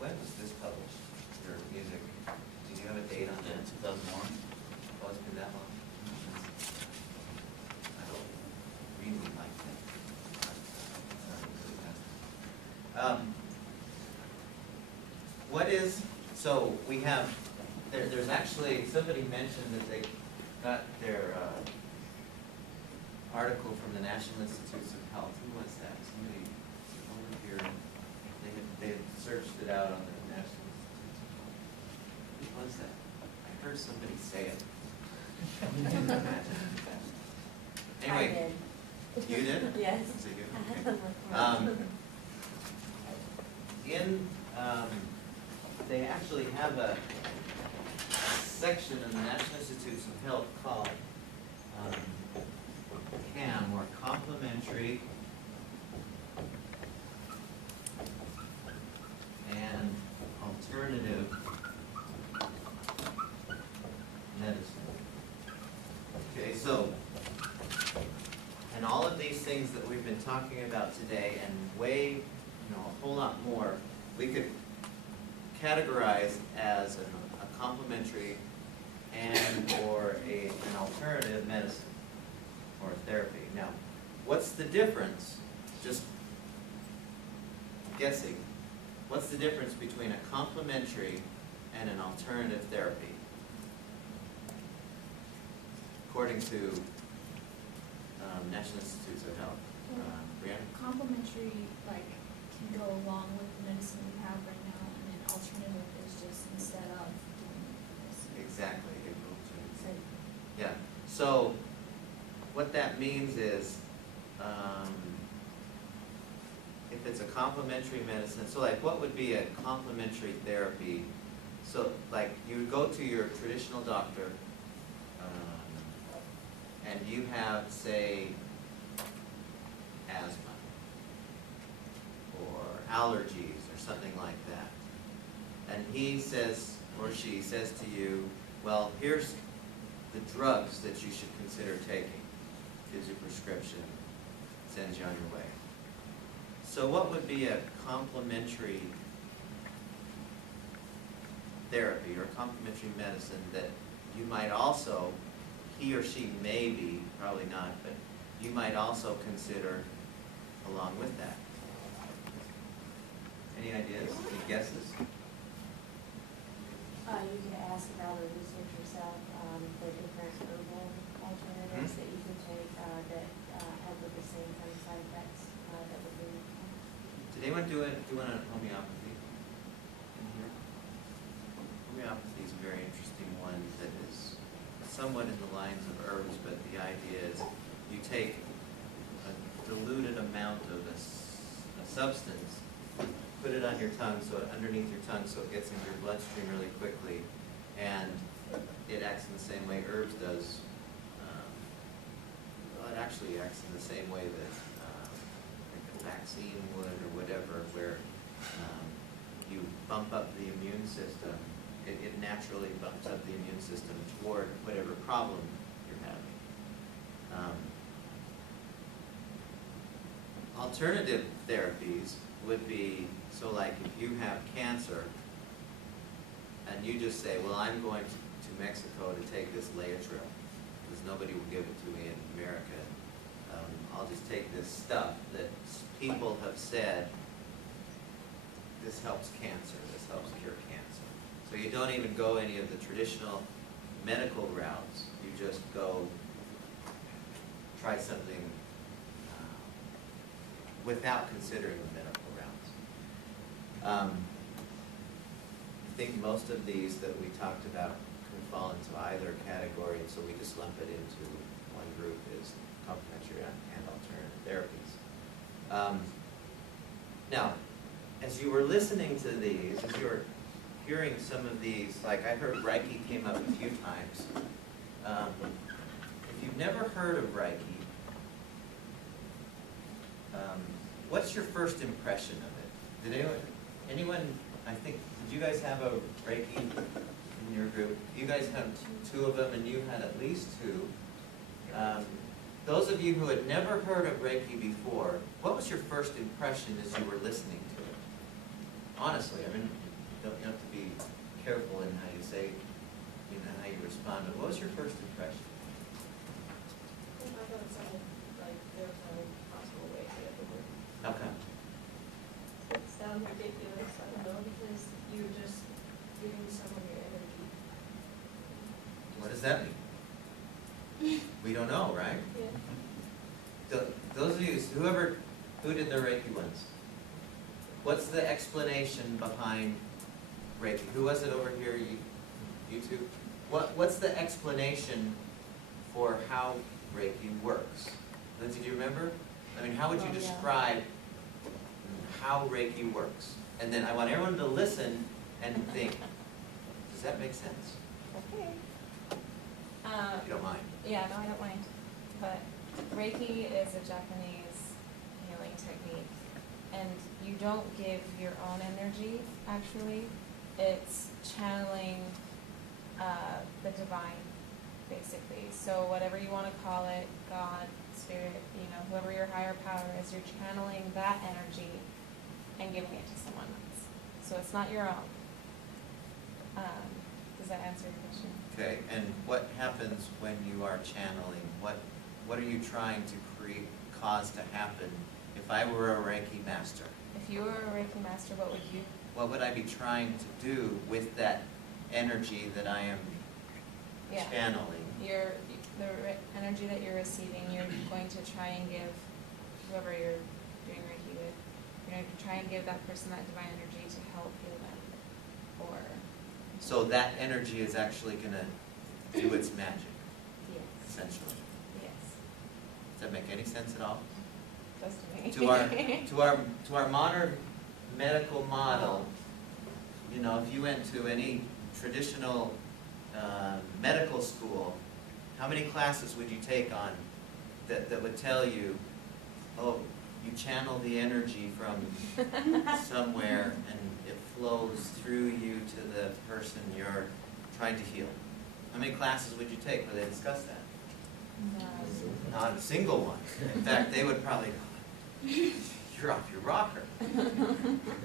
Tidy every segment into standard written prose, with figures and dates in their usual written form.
When was this published, your music? Do you have a date on that? 2001. Oh, it's been that long? I don't really like that. What is, so we have, there's actually, somebody mentioned that they got their article from the National Institutes of Health. Who was that? Somebody over here. They had searched it out on the National Institutes of Health. Who was that? I heard somebody say it. Anyway, I did. you did? Yes. Was it you? I had Okay. to look for it. They actually have a section in the National Institutes of Health called CAM, or Complementary and Alternative Medicine. Okay, so, and all of these things that we've been talking about today, and way, a whole lot more, we could categorize as a complementary and or an alternative medicine or therapy. Now, what's the difference, just guessing, what's the difference between a complementary and an alternative therapy? According to National Institutes of Health. Brianna? Complementary, can go along with the medicine we have right now, and then alternative is just instead of doing this. Exactly. So, Yeah. So what that means is, if it's a complementary medicine, so what would be a complementary therapy? So you would go to your traditional doctor, and you have, say, asthma or allergies or something like that. And he says, or she says to you, well, here's the drugs that you should consider taking. Gives you a prescription, sends you on your way. So what would be a complementary therapy or complementary medicine that you might also, he or she may be, probably not, but you might also consider along with that? Any ideas? Any guesses? You could ask about or research yourself the different herbal alternatives that you can take that have the same kind of side effects that would be. Did anyone do a homeopathy in here? Homeopathy is a very interesting one that is somewhat in the lines of herbs, but the idea is you take a diluted amount of a substance, put it on your tongue, so underneath your tongue, so it gets into your bloodstream really quickly, and it acts in the same way herbs does. Well, it actually acts in the same way that like a vaccine would, or whatever, where you bump up the immune system. It naturally bumps up the immune system toward whatever problem you're having. Alternative therapies would be, so if you have cancer and you just say, well, I'm going to Mexico to take this Laetrile because nobody will give it to me in America. I'll just take this stuff that people have said, this helps cancer, this helps cure cancer. So you don't even go any of the traditional medical routes. You just go try something without considering the medical routes. I think most of these that we talked about can fall into either category, and so we just lump it into one group as complementary and alternative therapies. Now, as you were listening to these, as you were hearing some of these, I heard Reiki came up a few times. If you've never heard of Reiki, what's your first impression of it? Did anyone, I think, did you guys have a Reiki in your group? You guys have two of them, and you had at least two. Those of you who had never heard of Reiki before, what was your first impression as you were listening to it? Honestly, you have to be careful in how you say, you know, how you respond. But what was your first impression? I thought it sounded like there's no possible way to get the word. Okay. It sounds ridiculous, I don't know, because you're just giving someone your energy. What does that mean? We don't know, right? Yeah. Those of you, who did the Reiki ones? What's the explanation behind Reiki? Who was it over here? You two? What's the explanation for how Reiki works? Lindsay, do you remember? I mean, how would you Oh, yeah. describe how Reiki works? And then I want everyone to listen and think, does that make sense? Okay. If you don't mind. Yeah, no, I don't mind. But Reiki is a Japanese healing technique, and you don't give your own energy, actually. It's channeling the divine, basically. So whatever you want to call it, God, spirit, you know, whoever your higher power is, you're channeling that energy and giving it to someone else. So it's not your own. Does that answer your question? Okay, and what happens when you are channeling? What are you trying to cause to happen? If I were a Reiki master, If you were a Reiki master, what would you? what would I be trying to do with that energy that I am Yeah. channeling? Energy that you're receiving, you're going to try and give whoever you're doing Reiki with, you're going to try and give that person that divine energy to help heal them. Or, So that energy is actually going to do its magic, yes, essentially. yes, Does that make any sense at all? does to me. To our modern medical model, you know, if you went to any traditional medical school, how many classes would you take on that would tell you, oh, you channel the energy from somewhere and it flows through you to the person you're trying to heal? How many classes would you take where they discuss that? No. Not a single one. In fact, they would probably go, you're off your rocker.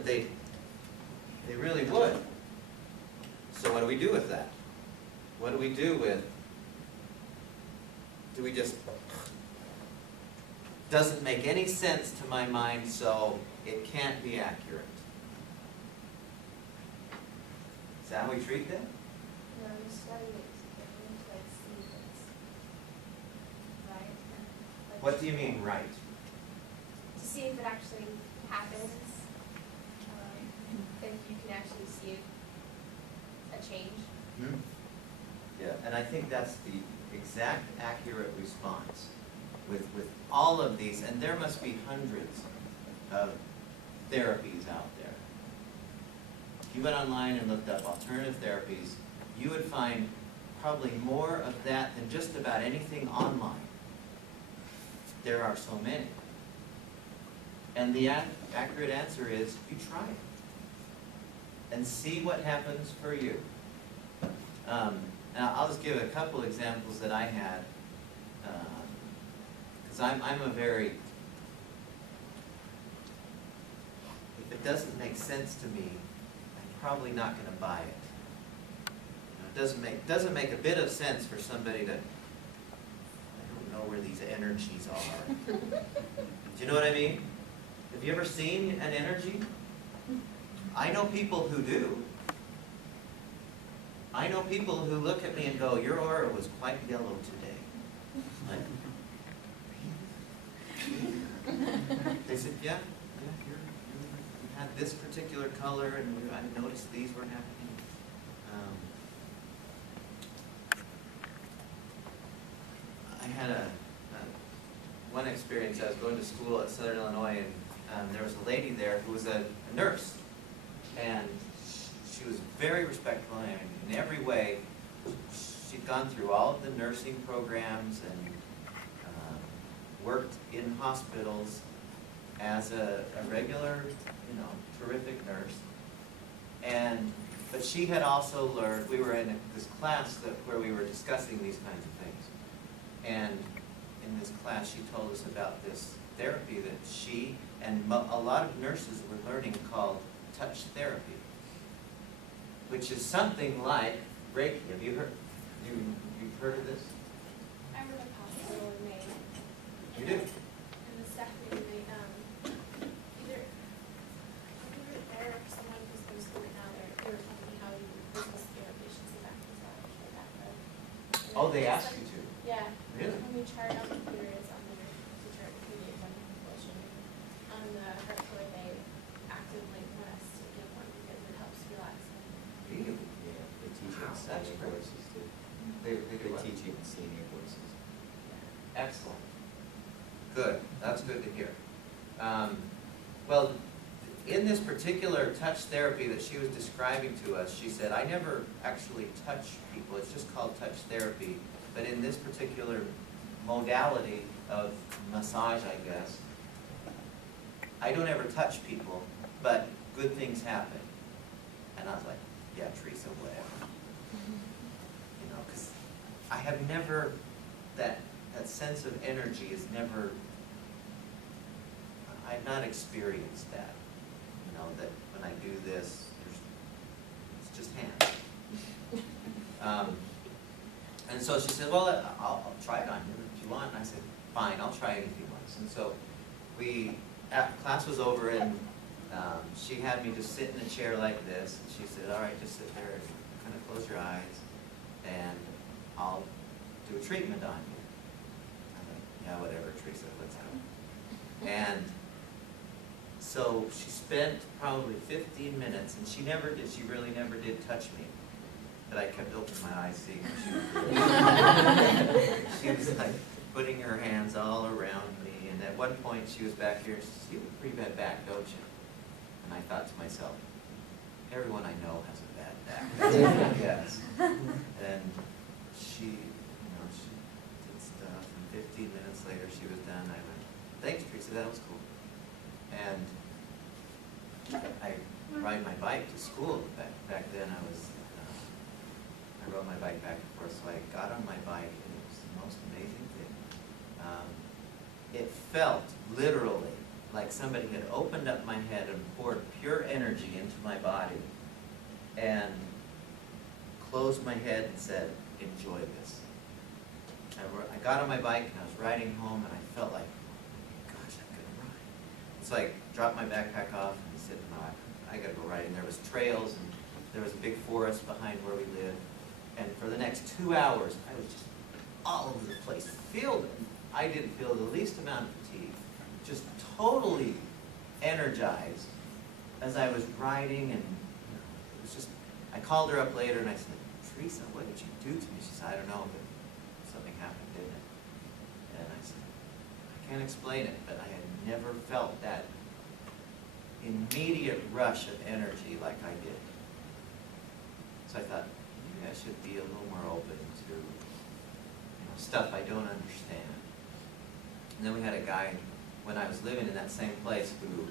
They really would. So what do we do with that? What do we do with, do we just, doesn't make any sense to my mind, so it can't be accurate? Is that how we treat them? No, you study it to like see if it's right. Like, What do you mean, right? To see if it actually happens, if you can actually see a change. Hmm? Yeah, and I think that's the exact accurate response with all of these, and there must be hundreds of therapies out there. If you went online and looked up alternative therapies, you would find probably more of that than just about anything online. There are so many. And the accurate answer is you try it and see what happens for you. Now, I'll just give a couple examples that I had, because I'm a very, if it doesn't make sense to me, I'm probably not going to buy it. You know, it doesn't make a bit of sense for somebody to, I don't know where these energies are. Do you know what I mean? Have you ever seen an energy? I know people who do. I know people who look at me and go, your aura was quite yellow today. Like, they said, yeah, you had this particular color, and I noticed these were happening. I had one experience. I was going to school at Southern Illinois, and there was a lady there who was a nurse, and she was very respectful in every way. She'd gone through all of the nursing programs and worked in hospitals as a regular, you know, terrific nurse. But she had also learned, we were in this class where we were discussing these kinds of things. And in this class, she told us about this therapy that she and a lot of nurses were learning called touch therapy. which is something like Reiki. Have you heard? You've heard of this? I work at a hospital in Maine. You do? And the staff meeting, they, either there or someone who's going to school right now, they were telling me how you were supposed to get our patients and back and stuff like that, but. Oh, they asked you to? Yeah. Really? When we chart on the computer, it's on there, we chart the period one compulsion. On the hardcore, they actively want us to give one because it helps relax them. Really? Yeah, they teach you in That's senior great. voices too. They They do what? teach you in senior voices. Excellent. Good, that's good to hear. Well, in this particular touch therapy that she was describing to us, she said, I never actually touch people, it's just called touch therapy. But in this particular modality of massage, I guess, I don't ever touch people, but good things happen. And I was like, yeah, Teresa, whatever. You know, because I have never, that sense of energy is never, I've not experienced that. You know, that when I do this, it's just hands. And so she said, well, I'll try it on you if you want. And I said, fine, I'll try it if you want. And so class was over, and she had me just sit in a chair like this. And she said, all right, just sit there and kind of close your eyes, and I'll do a treatment on you. I'm like, yeah, whatever, Teresa, let's go. And so she spent probably 15 minutes, and she really never did touch me. But I kept opening my eyes, seeing what she was doing. She was like putting her hands all around me, and at one point she was back here, and she said, you have a pretty bad back, don't you? And I thought to myself, everyone I know has a bad back. Yes. And she did stuff, and 15 minutes later she was done. I went, thanks, Teresa, that was cool. And I ride my bike to school. Back then I rode my bike back and forth, so I got on my bike, and it was the most amazing thing. It felt literally like somebody had opened up my head and poured pure energy into my body and closed my head and said, enjoy this. I got on my bike and I was riding home, and I felt like, oh my gosh, I'm gonna ride. So I dropped my backpack off and said, no, I gotta go riding. There was trails, and there was a big forest behind where we lived. And for the next 2 hours, I was just all over the place. I didn't feel the least amount of fatigue. Just totally energized as I was riding, and it was just, I called her up later and I said, Teresa, what did you do to me? She said, I don't know, but something happened, didn't it? And I said, I can't explain it, but I had never felt that immediate rush of energy like I did. So I thought, maybe I should be a little more open to stuff I don't understand. And then we had a guy, when I was living in that same place, who,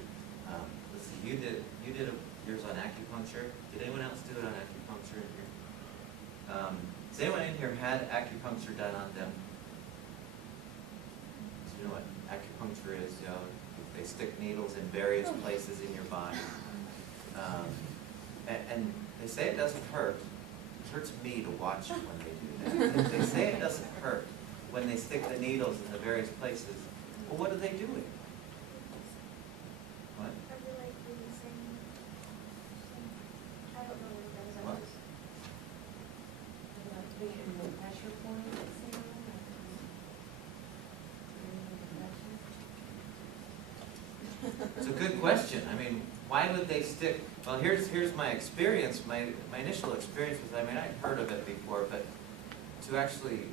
let's see, you did yours on acupuncture. Did anyone else do it on acupuncture in here? Has anyone in here had acupuncture done on them? Do you know what acupuncture is? You know, they stick needles in various places in your body. And they say it doesn't hurt. It hurts me to watch when they do that. They say it doesn't hurt when they stick the needles in the various places. Well, what are they doing? What? I feel like releasing, I don't know what that is. What? Activating the pressure point, It's a good question. I mean, why would they stick? Well, here's my experience. My initial experience was, I mean, I'd heard of it before, but to actually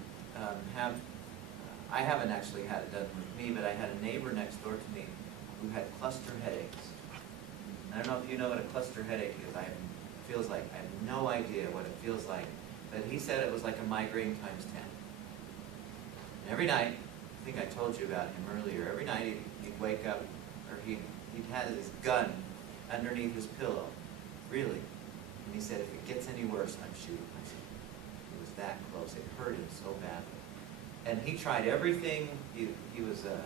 I haven't actually had it done with me, but I had a neighbor next door to me who had cluster headaches. I don't know if you know what a cluster headache is. I have no idea what it feels like, but he said it was like a migraine times 10. And every night, I think I told you about him earlier, every night he'd wake up, or he'd had his gun underneath his pillow, really. And he said, if it gets any worse, I'm shooting myself. It was that close. It hurt him so badly. And he tried everything. He was a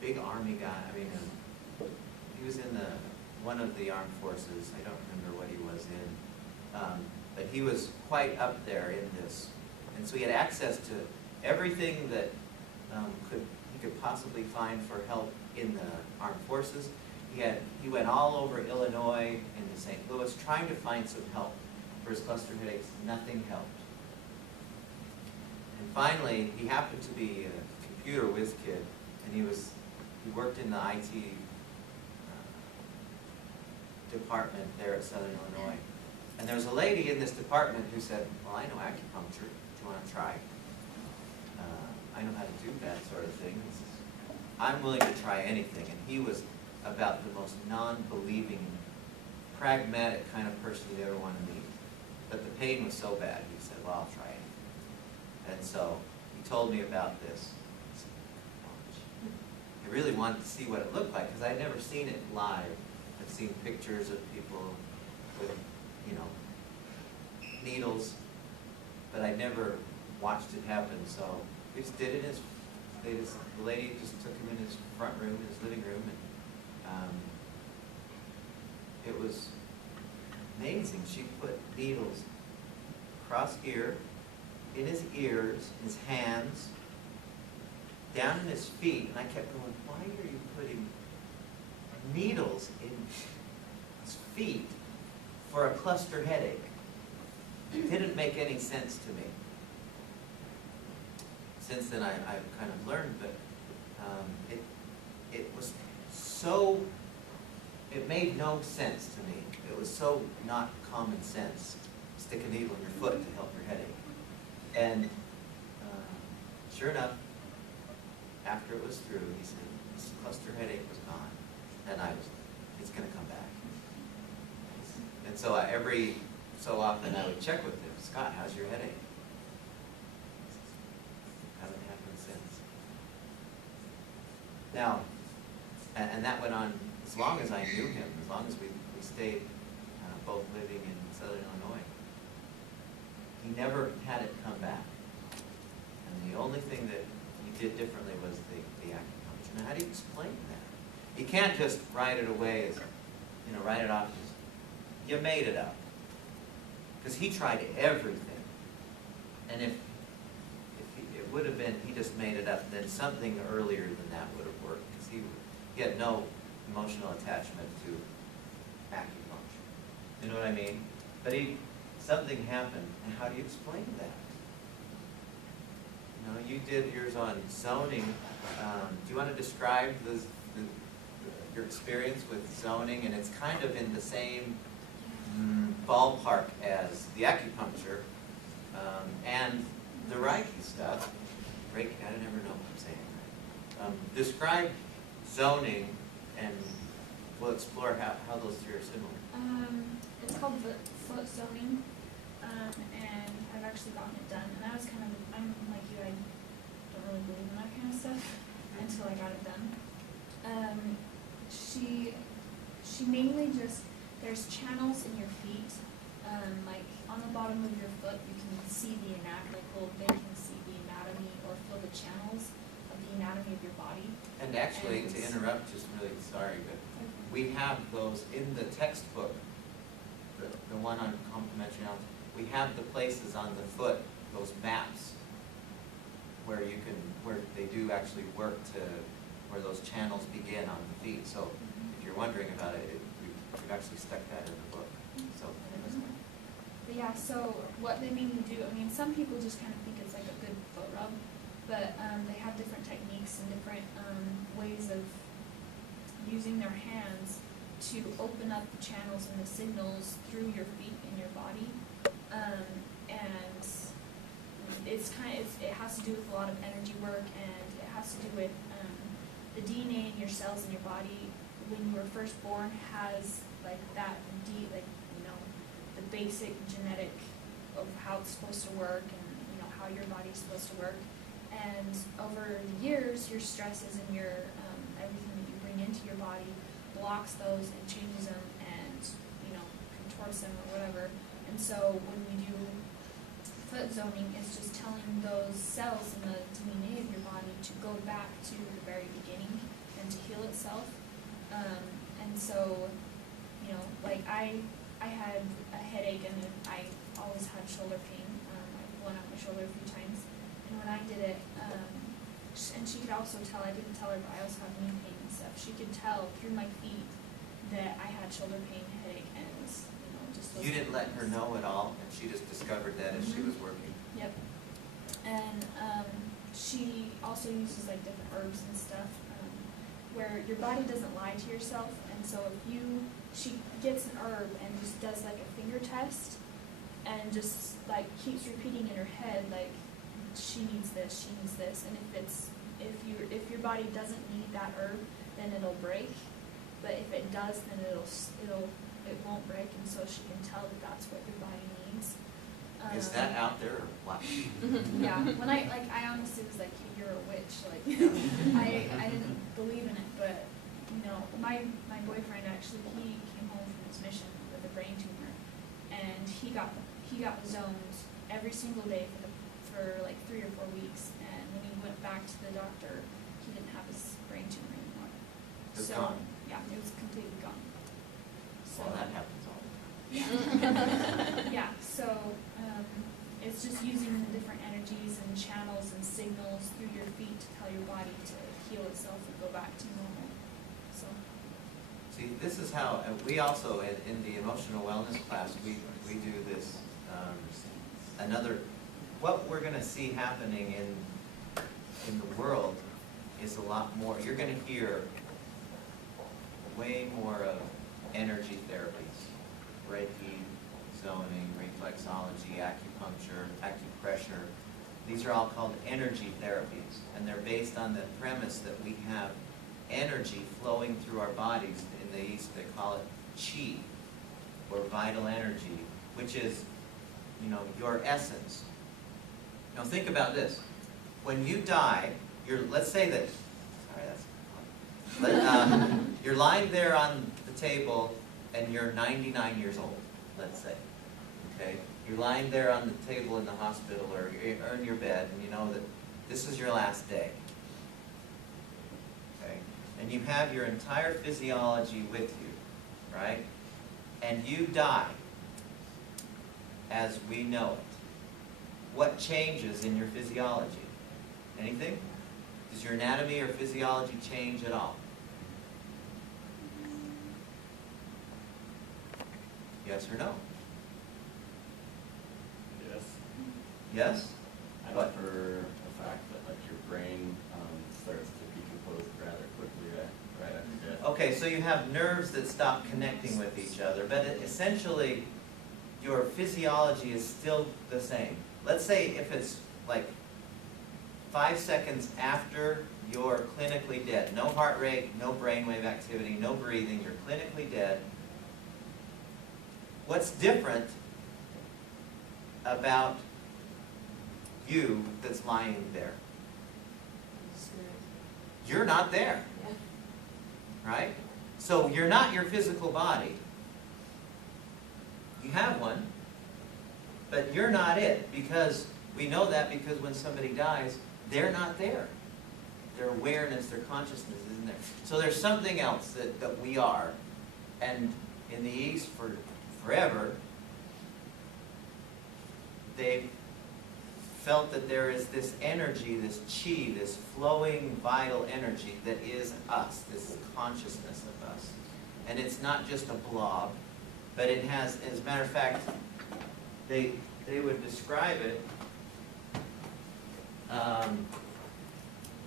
big army guy. I mean, he was in one of the armed forces. I don't remember what he was in. But he was quite up there in this. And so he had access to everything that he could possibly find for help in the armed forces. He went all over Illinois into St. Louis trying to find some help for his cluster headaches. Nothing helped. And finally, he happened to be a computer whiz kid, and he worked in the IT department there at Southern Illinois. And there was a lady in this department who said, well, I know acupuncture. Do you want to try? I know how to do that sort of thing. He says, I'm willing to try anything. And he was about the most non-believing, pragmatic kind of person you'd ever want to meet. But the pain was so bad, he said, well, I'll try it. And so he told me about this. I really wanted to see what it looked like, because I'd never seen it live. I'd seen pictures of people with, needles, but I'd never watched it happen. So we just did it the lady just took him in his front room, his living room, and it was amazing. She put needles across here, in his ears, his hands, down in his feet, and I kept going, why are you putting needles in his feet for a cluster headache? It didn't make any sense to me. Since then, I've kind of learned, but it was so, it made no sense to me. It was so not common sense. Stick a needle in your foot to help your headache. And sure enough, after it was through, he said, this cluster headache was gone. And it's going to come back. And so every so often I would check with him, Scott, how's your headache? Hasn't happened since. Now, and that went on as long as I knew him, as long as we stayed both living in Southern Illinois. He never had it come back. And the only thing that he did differently was the acupuncture. Now, how do you explain that? You can't just write it away as, write it off as, you made it up. Because he tried everything. And if it would have been, he just made it up, then something earlier than that would have worked. Because he had no emotional attachment to acupuncture. You know what I mean? But something happened. And how do you explain that? You did yours on zoning. Do you want to describe your experience with zoning? And it's kind of in the same ballpark as the acupuncture and the Reiki stuff. Reiki, I never know what I'm saying. Describe zoning, and we'll explore how those three are similar. It's called foot zoning, and I've actually gotten it done. And I'm like you, I don't really believe in that kind of stuff until I got it done. She mainly just, there's channels in your feet, like on the bottom of your foot, you can see the anatomy, like Olpin can see the anatomy or feel the channels of the anatomy of your body. And actually, to interrupt, just really sorry, but we have those in the textbook, the one on Complementary Medicine. We have the places on the foot, those maps, where they do actually work to where those channels begin on the feet. So if you're wondering about it, we've actually stuck that in the book. So. But yeah, so what they mainly do, some people just kind of think it's like a good foot rub, but they have different techniques and different ways of using their hands to open up the channels and the signals through your feet and your body. And it has to do with a lot of energy work, and it has to do with the DNA in your cells in your body when you were first born has like that the basic genetic of how it's supposed to work, and how your body's supposed to work. And over the years, your stresses and your everything that you bring into your body blocks those and changes them and contorts them or whatever. And so when we do foot zoning, it's just telling those cells in the DNA of your body to go back to the very beginning and to heal itself. And so, like I had a headache and then I always had shoulder pain. I went out my shoulder a few times. And when I did it, and she could also tell, I didn't tell her, but I also have knee pain and stuff. She could tell through my feet that I had shoulder pain, headache, and, just those You didn't let her things. know at all, and she just discovered that as she was working? Yep. And she also uses like different herbs and stuff, where your body doesn't lie to yourself. And so she gets an herb and just does like a finger test, and just like keeps repeating in her head like, she needs this, she needs this. And if your body doesn't need that herb, then it'll break. But if it does, then it won't break, and so she can tell that that's what your body needs. Is that out there or what? Yeah, when I honestly was like, hey, you're a witch, like, I didn't believe in it, but, my boyfriend actually, he came home from his mission with a brain tumor, and he got zoned every single day for like 3 or 4 weeks, and when he went back to the doctor, he didn't have his brain tumor anymore. It's So, gone. yeah, it was completely gone. So, Well, that happens all the time. yeah, so it's just using the different energies and channels and signals through your feet to tell your body to heal itself and go back to normal. So, See, this is how, and we also, in the emotional wellness class, we do this, what we're gonna see happening in the world is a lot more, you're gonna hear way more of energy therapies, Reiki, zoning, reflexology, acupuncture, acupressure. These are all called energy therapies, and they're based on the premise that we have energy flowing through our bodies. In the East, they call it chi, or vital energy, which is, your essence. Now think about this. When you die, let's say that, sorry, that's, you're lying there on the table and you're 99 years old, let's say, okay? You're lying there on the table in the hospital or in your bed, and you know that this is your last day, okay? And you have your entire physiology with you, right? And you die as we know it. What changes in your physiology? Anything? Does your anatomy or physiology change at all? Yes or no? Yes. Yes? I know for a fact that like your brain starts to decompose rather quickly right after death. Okay, so you have nerves that stop connecting with each other, but essentially your physiology is still the same. Let's say if it's like 5 seconds after you're clinically dead, no heart rate, no brainwave activity, no breathing, you're clinically dead. What's different about you that's lying there? You're not there, right? So you're not your physical body. You have one, but you're not it, because we know that because when somebody dies, they're not there. Their awareness, their consciousness isn't there. So there's something else that we are. And in the East, for forever, they've felt that there is this energy, this chi, this flowing vital energy that is us, this consciousness of us. And it's not just a blob, but it has, as a matter of fact, they would describe it,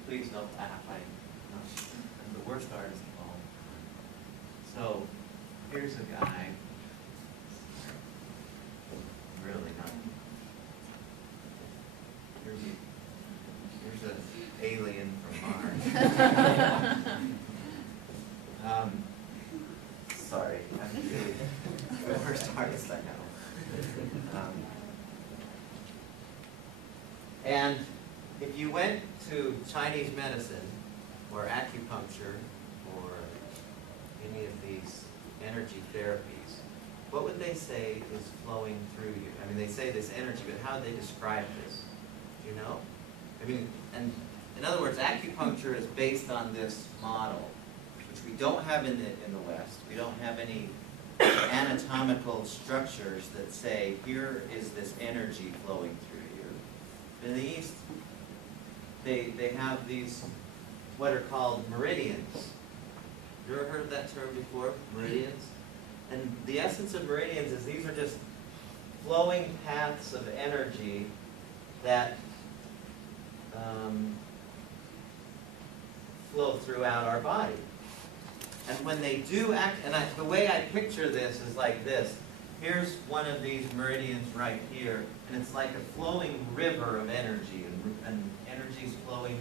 please don't laugh, I'm the worst artist of all. So, here's a guy, really not, here's an alien from Mars. Sorry, I'm really the worst artist I know. And if you went to Chinese medicine or acupuncture or any of these energy therapies, what would they say is flowing through you? I mean, they say this energy, but how do they describe this? Do you know? I mean, and in other words, acupuncture is based on this model, which we don't have in the West. We don't have any anatomical structures that say, here is this energy flowing through you. In the East, they have these, what are called meridians. You ever heard that term before, meridians? And the essence of meridians is these are just flowing paths of energy that flow throughout our body. And when they do act, and the way I picture this is like this. Here's one of these meridians right here, and it's like a flowing river of energy, and energy's flowing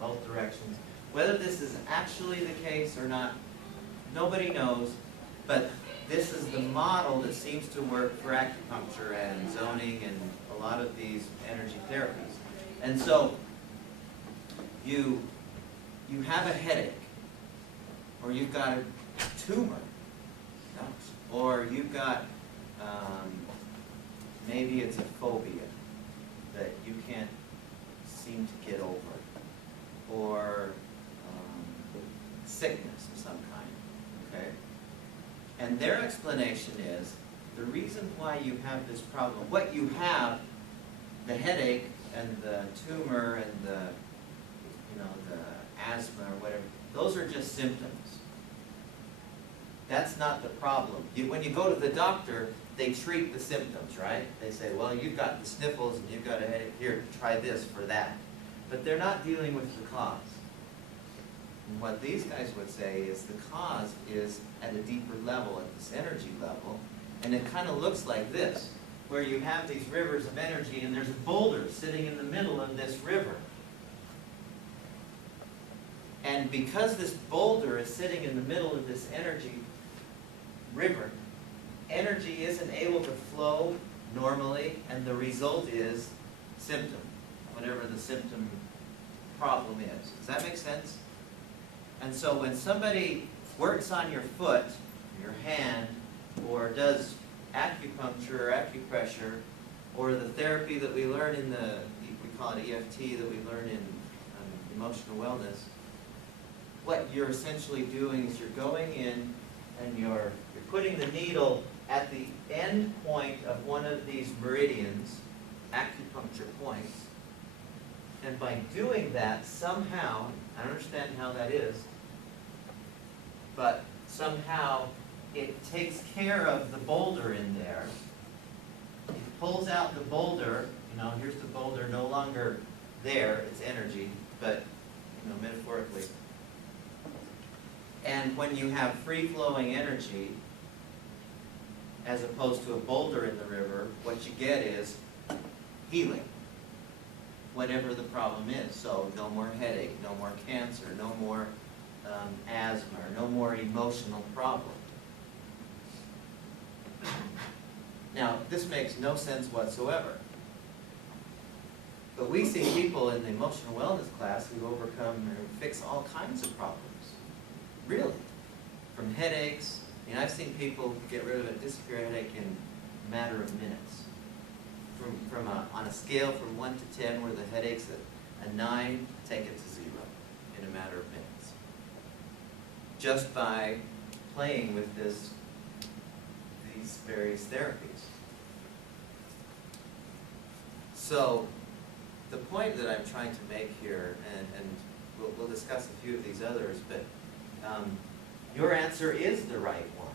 both directions. Whether this is actually the case or not, nobody knows, but this is the model that seems to work for acupuncture and zoning and a lot of these energy therapies. And so, you have a headache, or you've got a tumor, or you've got, maybe it's a phobia that you can't seem to get over, or sickness of some kind, okay? And their explanation is, the reason why you have this problem, what you have, the headache and the tumor and the, the asthma or whatever, those are just symptoms. That's not the problem. When you go to the doctor, they treat the symptoms, right? They say, well, you've got the sniffles and you've got a headache, here, try this for that. But they're not dealing with the cause. And what these guys would say is the cause is at a deeper level, at this energy level, and it kind of looks like this, where you have these rivers of energy and there's a boulder sitting in the middle of this river. And because this boulder is sitting in the middle of this energy river, energy isn't able to flow normally, and the result is symptom, whatever the symptom problem is. Does that make sense? And so when somebody works on your foot, your hand, or does acupuncture or acupressure, or the therapy that we learn in we call it EFT, that we learn in emotional wellness, what you're essentially doing is you're going in and you're putting the needle at the end point of one of these meridians, acupuncture points, and by doing that, somehow, I don't understand how that is, but somehow it takes care of the boulder in there. It pulls out the boulder, here's the boulder no longer there, it's energy, but, metaphorically. And when you have free-flowing energy, as opposed to a boulder in the river, what you get is healing, whatever the problem is. So no more headache, no more cancer, no more asthma, or no more emotional problem. Now, this makes no sense whatsoever. But we see people in the emotional wellness class who overcome and fix all kinds of problems. Really. From headaches. I've seen people get rid of a disappear headache in a matter of minutes. On a scale from 1 to 10, where the headache's a 9, take it to 0 in a matter of minutes. Just by playing with these various therapies. So, the point that I'm trying to make here, and we'll discuss a few of these others, but your answer is the right one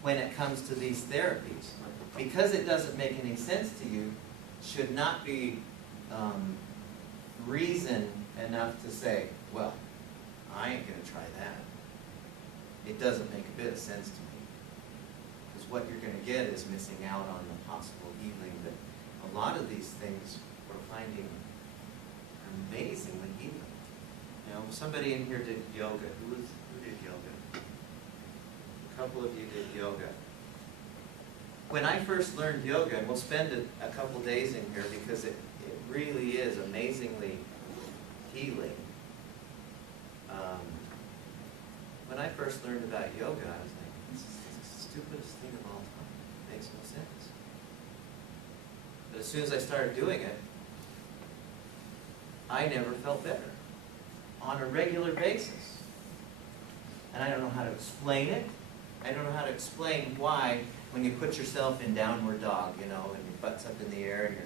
when it comes to these therapies. Because it doesn't make any sense to you, should not be reason enough to say, well, I ain't going to try that. It doesn't make a bit of sense to me. Because what you're going to get is missing out on the possible healing that a lot of these things we're finding amazingly healing. Somebody in here did yoga. Who did yoga? A couple of you did yoga. When I first learned yoga, and we'll spend a couple days in here because it really is amazingly healing. When I first learned about yoga, I was like, this is the stupidest thing of all time. It makes no sense. But as soon as I started doing it, I never felt better on a regular basis. And I don't know how to explain it. I don't know how to explain why when you put yourself in downward dog, you know, and your butt's up in the air and you're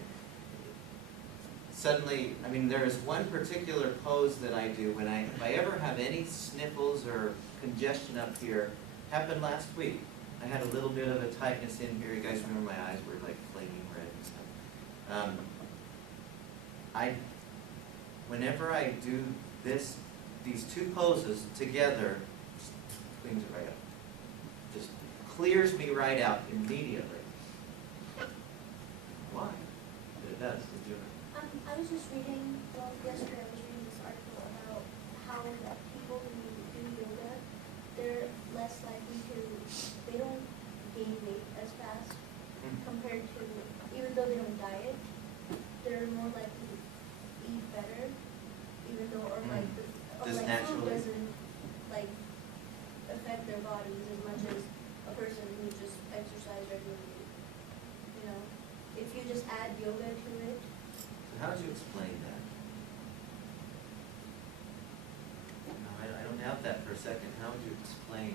suddenly, I mean, there is one particular pose that I do when if I ever have any sniffles or congestion up here. Happened last week. I had a little bit of a tightness in here. You guys remember my eyes were like flaming red and stuff. Whenever I do these two poses together, cleans it right up. Just clears me right out immediately. Why? But it does. Did you? I was just reading, well, yesterday I was reading this article about how that people who do yoga, they're less likely to, they don't gain weight as fast compared to, even though they don't diet, they're more likely to eat better, even though, or like, Just food naturally. doesn't, like, affect their bodies as much as a person who just exercise regularly, you know? If you just add yoga to it, So how would you explain that? No, I don't doubt that for a second. How would you explain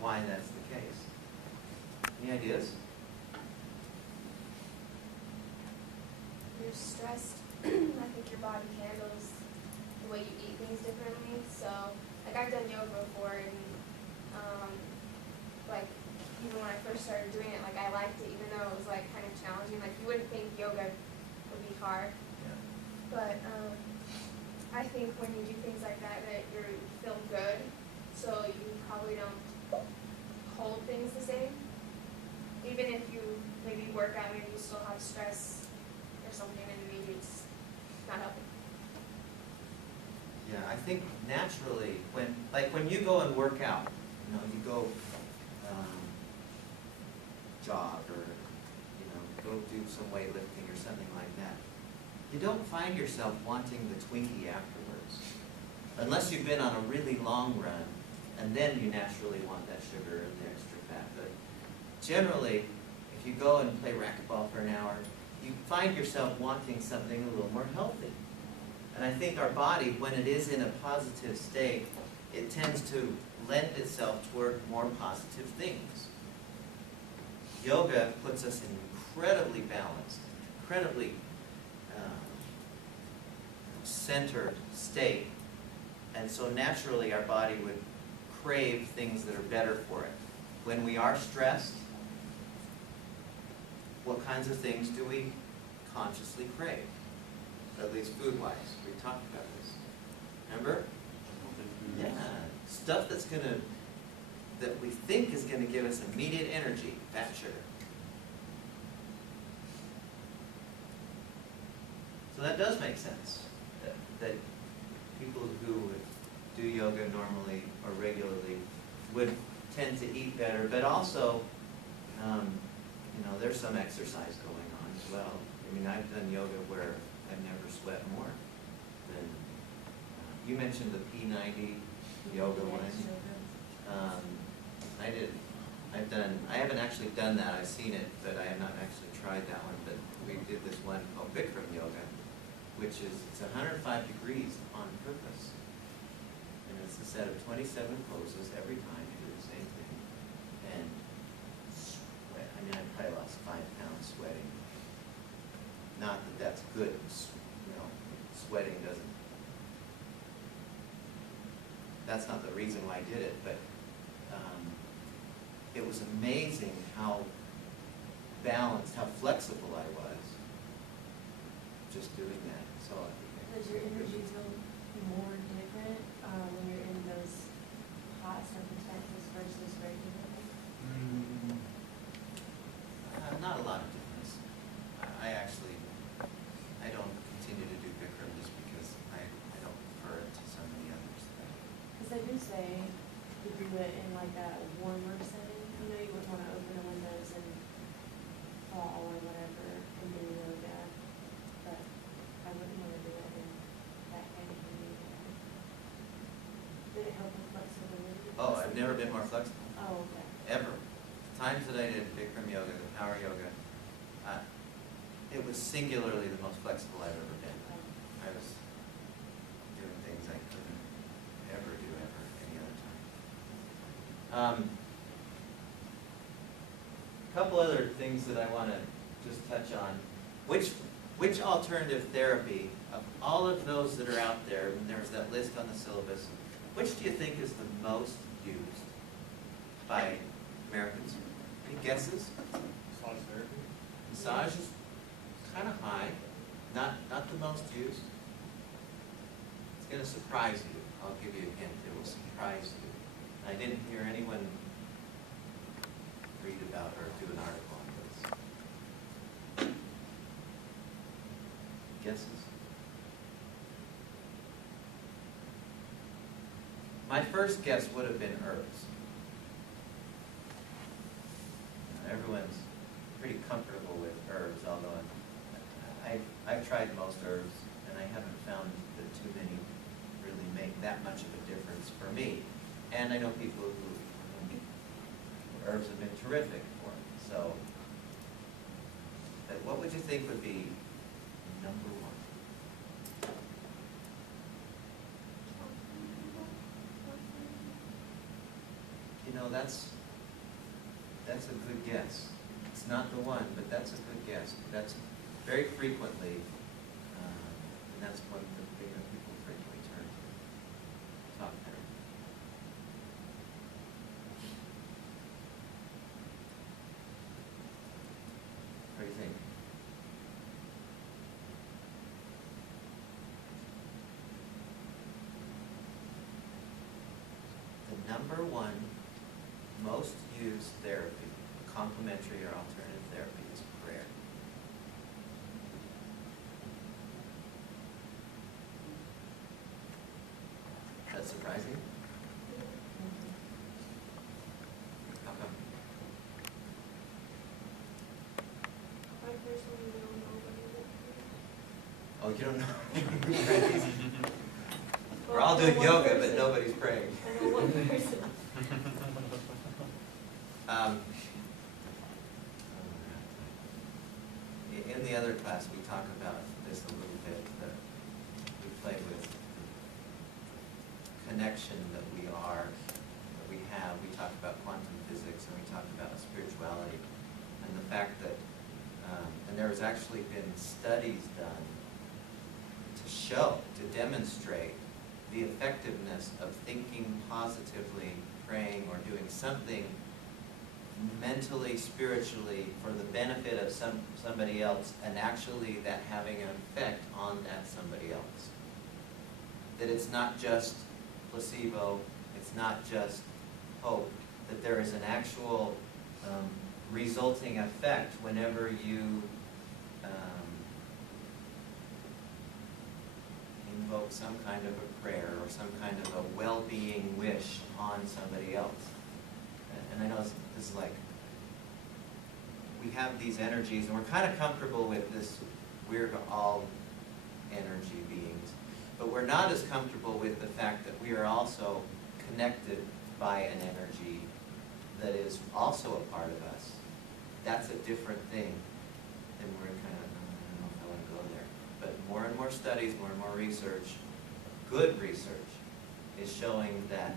why that's the case? Any ideas? You're stressed, I think your body handles the way you eat things differently. So, like I've done yoga before, and like even when I first started doing it, like I liked it, even though it was like kind of challenging. Like you wouldn't think yoga would be hard, Yeah. but I think when you do things like that, you feel good. So you probably don't hold things the same. Even if you maybe work out, maybe you still have stress or something, and maybe it's not helping. Yeah, I think naturally, when you go and work out, you know, you go jog or, you know, go do some weightlifting or something like that, you don't find yourself wanting the Twinkie afterwards. Unless you've been on a really long run, and then you naturally want that sugar and the extra fat. But generally, if you go and play racquetball for an hour, you find yourself wanting something a little more healthy. And I think our body, when it is in a positive state, it tends to lend itself toward more positive things. Yoga puts us in incredibly balanced, incredibly centered state. And so naturally our body would crave things that are better for it. When we are stressed, what kinds of things do we consciously crave? At least food-wise. We talked about this. Remember? Yeah. Stuff that we think is gonna give us immediate energy, fat sugar. So that does make sense. That people who would do yoga normally or regularly would tend to eat better, but also, you know, there's some exercise going on as well. I mean, I've done yoga where I've never sweat more than, you mentioned the P90 yoga one. I haven't actually done that. I've seen it, but I have not actually tried that one. But we did this one called Bikram yoga, which is, it's 105 degrees on purpose. And it's a set of 27 poses every time you do the same thing. And sweat. I mean, I probably lost 5 pounds sweating. Not that that's good, you know, sweating doesn't, that's not the reason why I did it, but it was amazing how balanced, how flexible I was just doing that. So Does your energy feel more different when you're in those hot circumstances versus regular? not a lot of difference. I don't continue to do Bikram just because I don't prefer it to so many others. Because they do say to do it in like a warmer setting. You know, you wouldn't want to open the windows and fall or whatever and do yoga. But I wouldn't want to do it in that kind of heat. Did it help with flexibility? Oh, I've never been more flexible. Oh, okay. Ever. The times that I did Bikram yoga, the power yoga, it was singularly the most flexible I've ever been. I was doing things I couldn't ever do ever any other time. couple other things that I want to just touch on. Which alternative therapy, of all of those that are out there, and there's that list on the syllabus, which do you think is the most used by Americans? Any guesses? Massage therapy? Massage is kind of high, not the most used. It's going to surprise you. I'll give you a hint. It will surprise you. I didn't hear anyone read about or do an article on this. Guesses? My first guess would have been herbs. Everyone's pretty comfortable with herbs, although I've tried most herbs, and I haven't found that too many really make that much of a difference for me. And I know people who herbs have been terrific for them. So, but what would you think would be number one? You know, that's a good guess. It's not the one, but that's a good guess. That's very frequently, and that's one of the things that people frequently turn to. Talk therapy. What do you think? The number one most used therapy, complementary or alternative therapy, is prayer. That's surprising? How come? I personally don't know what it is. Oh, you don't know? We're all doing yoga, but nobody's praying. I know one person. In the other class, we talk about this a little bit, that we play with connection that we are, that we have. We talk about quantum physics, and we talk about spirituality, and the fact that, and there has actually been studies done to show, to demonstrate the effectiveness of thinking positively, praying, or doing something mentally, spiritually, for the benefit of somebody else, and actually that having an effect on that somebody else. That it's not just placebo, it's not just hope, that there is an actual resulting effect whenever you invoke some kind of a prayer or some kind of a well-being wish on somebody else. And I know this is like, we have these energies, and we're kind of comfortable with this, we're all energy beings, but we're not as comfortable with the fact that we are also connected by an energy that is also a part of us. That's a different thing, and we're kind of, I don't know if I want to go there. But more and more studies, more and more research, good research, is showing that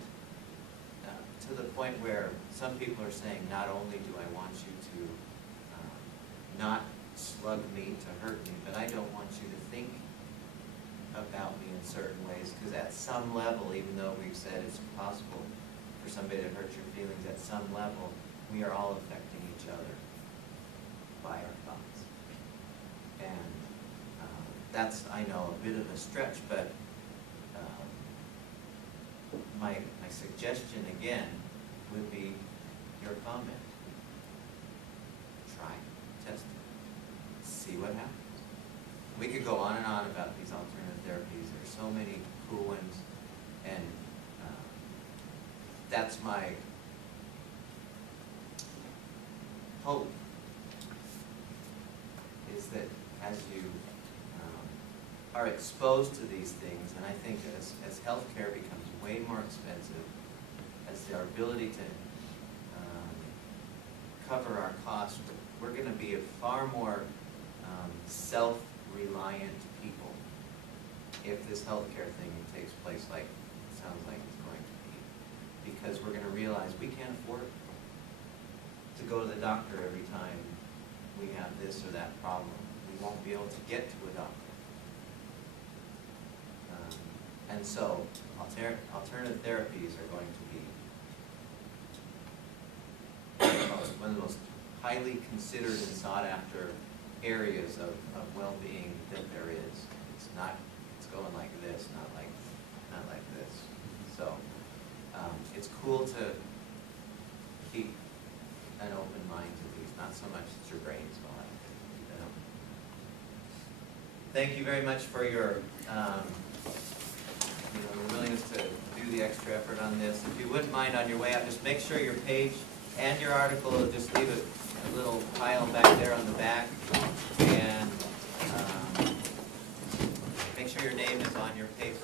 to the point where some people are saying, not only do I want you to not slug me to hurt me, but I don't want you to think about me in certain ways, because at some level, even though we've said it's possible for somebody to hurt your feelings, at some level, we are all affecting each other by our thoughts. And that's, I know, a bit of a stretch, but my suggestion again would be your comment. Try, test it, see what happens. We could go on and on about these alternative therapies. There's so many cool ones, and that's my hope, is that as you are exposed to these things, and I think as healthcare becomes way more expensive, as our ability to cover our costs, we're going to be a far more self-reliant people if this healthcare thing takes place like it sounds like it's going to be. Because we're going to realize we can't afford to go to the doctor every time we have this or that problem. We won't be able to get to a doctor. And so, alternative therapies are going to be one of the most highly considered and sought after areas of well-being that there is. It's going like this, not like this. So, it's cool to keep an open mind to these, not so much that your brain's going, you know. Thank you very much for your, your willingness to do the extra effort on this. If you wouldn't mind, on your way out, just make sure your page and your article, just leave a little pile back there on the back, and make sure your name is on your paper.